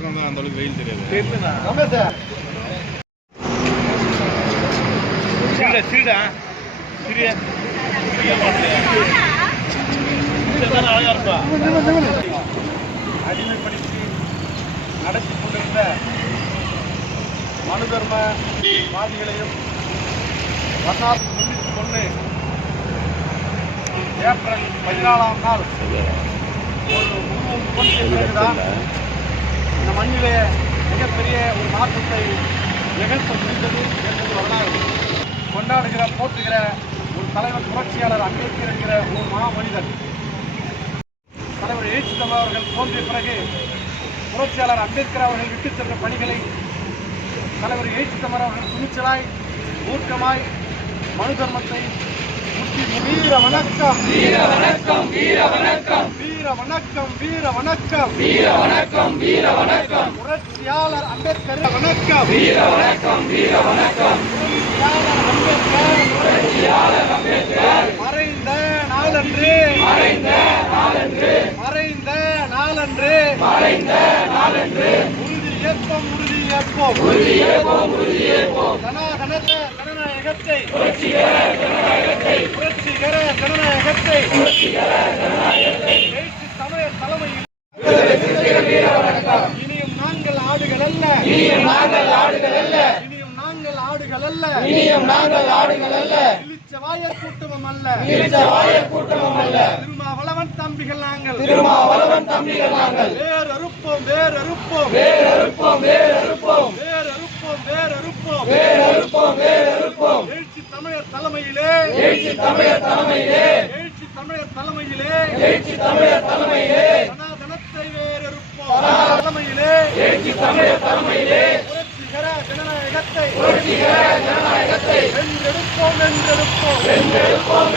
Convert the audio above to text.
பக்கம் தான் அந்த அளவுக்கு வெயில் தெரியாது. அடிமைப்படுத்தி நடத்தி கொண்டிருந்த மனு தர்ம வாதிகளையும் முன்னிட்டுக் கொண்டு ஏப்ரல் 14ஆம் நாள் ஒரு உருவம் தோன்றிய பிறகுதான் இந்த மண்ணிலே மிகப்பெரிய ஒரு மாற்றத்தை நிகழ்த்த முடிந்தது என்பது வரலாறு. கொண்டாடுகிற போற்றுகிற ஒரு தலைவர் புரட்சியாளர் அம்பேத்கர் என்கிற ஒரு மாமனிதன் தலைவர் எழுச்சிதம் அவர்கள் தோன்றிய பிறகு புரட்சியாளர் அம்பேத்கர் அவர்கள் விட்டுச் சென்ற பணிகளை தலைவர் எழுச்சிதமர் அவர்கள் துணிச்சலாய் ஊக்கமாய் மனு தர்மத்தை வீர வணக்கம் வீர வணக்கம் வீர வணக்கம் வீர வணக்கம் வீர வணக்கம் வீர வணக்கம் வீர வணக்கம் புரட்சியாளர் அம்பேத்கர் வணக்கம் வீர வணக்கம் வீர வணக்கம் புரட்சியாளர் அம்பேத்கர் மறைந்த நாளன்று மறைந்த நாளன்று மறைந்த நாளன்று மறைந்த நாளன்று உறுதியேற்போம் உறுதியேற்போம் உறுதியேற்போம் உறுதியேற்போம் ஜனநாயகத்தை புரட்சிகர ஜனநாயகத்தை புரட்சிகர ஜனநாயகத்தை புரட்சிகர ஜனநாயகத்தை எழுச்சி தமிழர் தலைமையில் இனியும் நாங்கள் ஆடுகள் அல்ல இனியும் நாங்கள் ஆடுகள் அல்ல இனியும் நாங்கள் ஆடுகள் அல்ல இனியும் நாங்கள் ஆடுகள் அல்ல இளிச்சவாயர் கூட்டமும் அல்ல இளிச்சவாயர் கூட்டமும் அல்ல திருமாவளவன் தம்பிகள் நாங்கள் திருமாவளவன் தம்பிகள் நாங்கள் வேர் அறுப்போம் வேர் அறுப்போம் வேர் அறுப்போம் வேர் அறுப்போம் வேர் அறுப்போம் வேர் அறுப்போம் வேர் அறுப்போம் வேர் அறுப்போம் எழுச்சி தமிழர் தலைமையிலே எழுச்சி தமிழர் தலைமையிலே எழுச்சி தமிழர் தலைமையிலே எழுச்சி தமிழர் தலைமையிலே சனாதனத்தை வேர் அறுப்போம் தலைமையிலே எழுச்சி தமிழர் தலைமையிலே புரட்சிகர ஜனநாயகத்தை புரட்சிகர ஜனநாயகத்தை வென்றெடுப்போம் வென்றெடுப்போம் வென்றெடுப்போம்